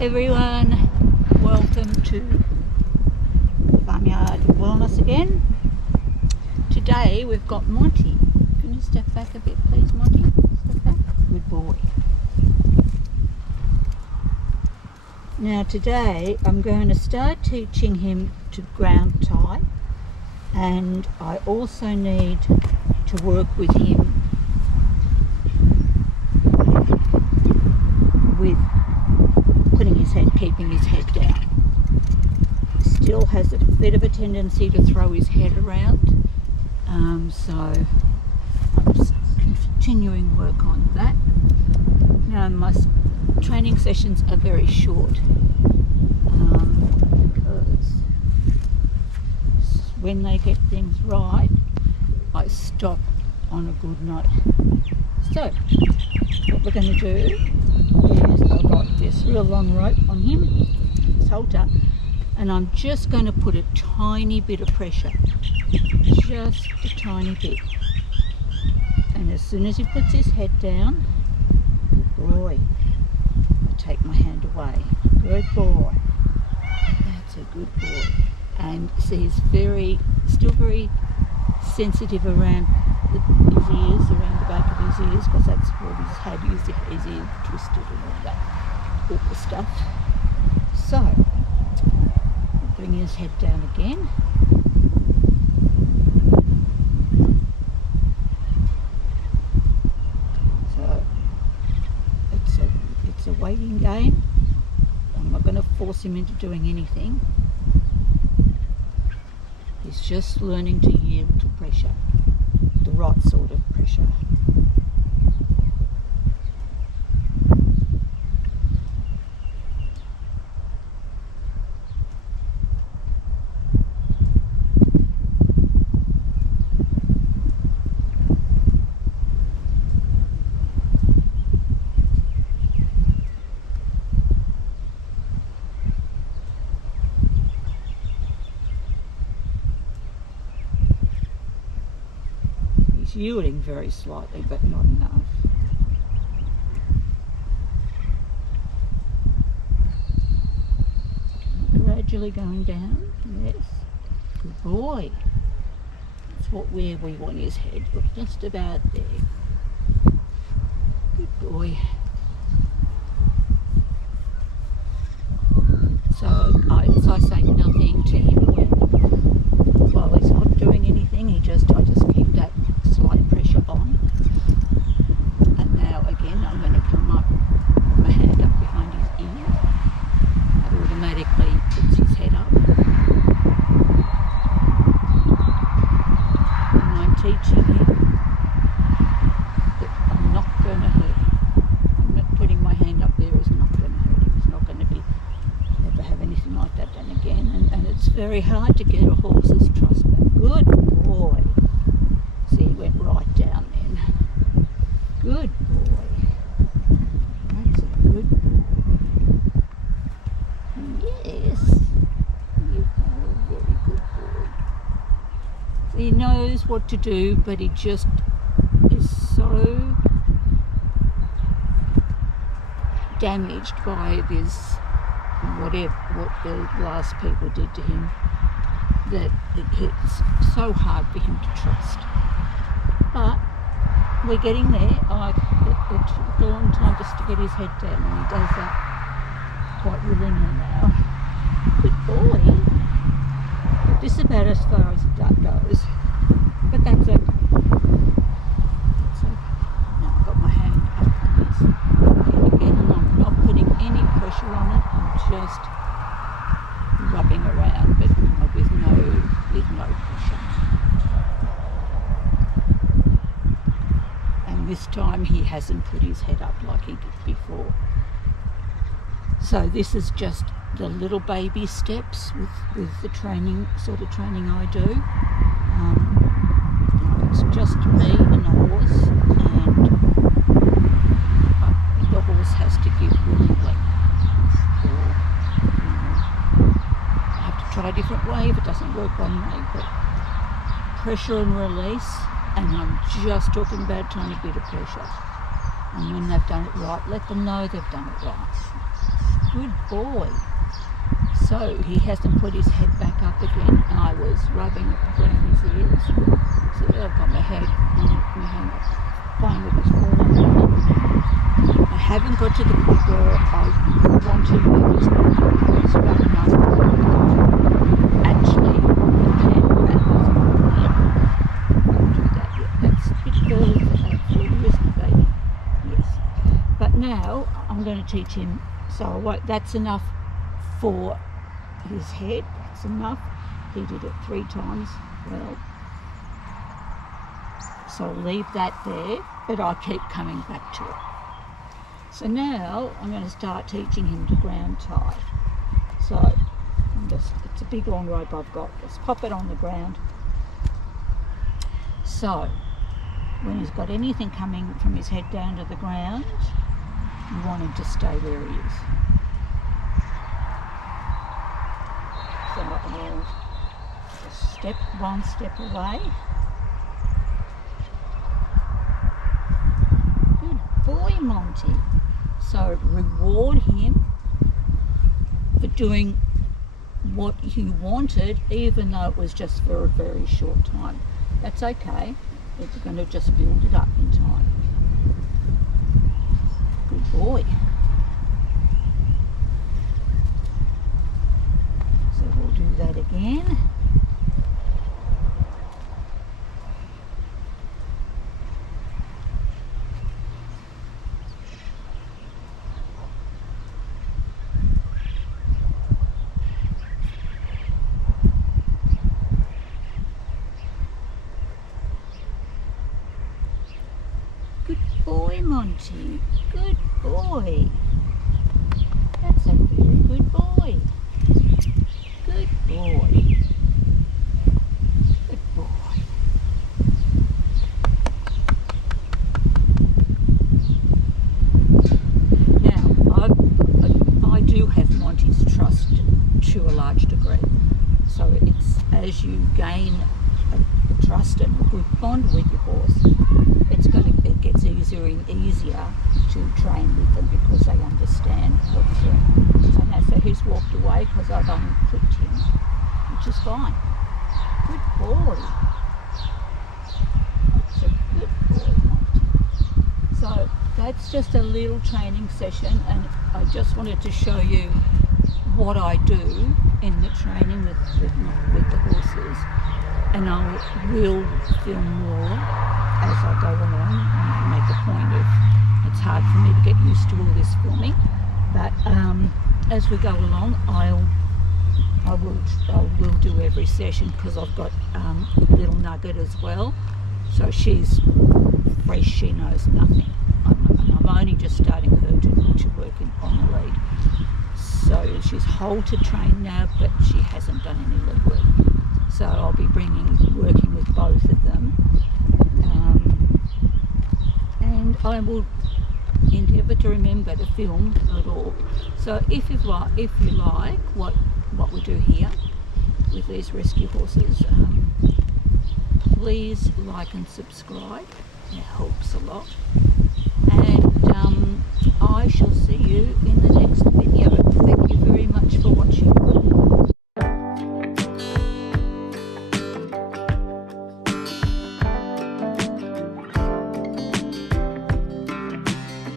everyone, welcome to Farmyard Wellness again. Today we've got Monty. Can you step back a bit please, Monty? Step back. Good boy. Now today I'm going to start teaching him to ground tie, and I also need to work with him with putting his head, keeping his head down. He still has a bit of a tendency to throw his head around, so I'm just continuing work on that. Now my training sessions are very short because when they get things right, I stop on a good note. So what we're going to do is I've got this real long rope on him, this halter, and I'm just going to put a tiny bit of pressure, just a tiny bit. And as soon as he puts his head down, good boy, I take my hand away. Good boy. That's a good boy. And see, he's still very sensitive around his ears, around the back of his ears, because that's what he's had his ear twisted and all that awful stuff. So, bring his head down again. So, it's a waiting game. I'm not going to force him into doing anything. He's just learning to yield to pressure, the right sort of pressure. Yielding very slightly, but not enough. Gradually going down. Yes, good boy. That's where we want his head. Look, just about there. Good boy. So as I say nothing to him while he's not doing anything. I just keep that slight pressure on. And now again I'm going to come up, put my hand up behind his ear. That automatically puts his head up. And I'm teaching him that I'm not going to hurt him. Putting my hand up there is not going to hurt him. He's not going to ever have anything like that done again. And it's very hard to get a horse's trust back. Good boy. See, he went right down then. Good boy. That's a good boy. Yes. You are a very good boy. He knows what to do, but he just is so damaged by this, what the last people did to him, that it's so hard for him to trust. But we're getting there. It took a long time just to get his head down, and he does that quite willingly now. Good boy. This is about as far as the duck goes, but that's okay. That's okay. Now I've got my hand up on his head again, and I'm not putting any pressure on it. I'm just rubbing around, but with no pressure. And this time he hasn't put his head up like he did before. So this is just the little baby steps with the sort of training I do. It's just me and the horse, and the horse has to give willingly. Try a different way if it doesn't work one way, but pressure and release, and I'm just talking about a tiny bit of pressure. And when they've done it right, let them know they've done it right. Good boy. So he hasn't put his head back up again. I was rubbing around his ears. See, I've got my head on my hand playing with his forearm. I haven't got to the point where I want to use straighten up actually hand backwards on him. I won't do that yet. That's a bit early for that for you, isn't it, baby? Yes. But now I'm going to teach him, so that's enough for his head. That's enough. He did it 3 times. Well, so I'll leave that there, but I'll keep coming back to it. So now I'm going to start teaching him to ground tie. So it's a big long rope I've got. Just pop it on the ground. So when he's got anything coming from his head down to the ground, you want him to stay where he is. So I'll just step 1 step away. Good boy, Monty. So reward him for doing what you wanted, even though it was just for a very short time. That's okay. It's going to just build it up in time. Good boy. So we'll do that again. Good boy, Monty. Good boy. That's a very good boy. Good boy. Good boy. Now, I do have Monty's trust to a large degree. So it's as you gain a trust and a good bond with your horse, it gets easier and easier to train with them because they understand what you're doing. So now, so he's walked away because I've unclipped him, which is fine. Good boy. That's a good boy, Monty. So that's just a little training session, and I just wanted to show you what I do in the training with the horses. And I will film more as I go along and make a point of, it's hard for me to get used to all this filming, but as we go along I will do every session, because I've got little Nugget as well, so she's fresh, she knows nothing, and I'm only just starting her to work on the lead. So she's whole to train now, but she hasn't done any lead work. So I'll be working with both of them, and I will endeavour to remember to film it all. So if you like what we do here with these rescue horses, please like and subscribe. It helps a lot. And I shall see you in the next video. Thank you very much for watching.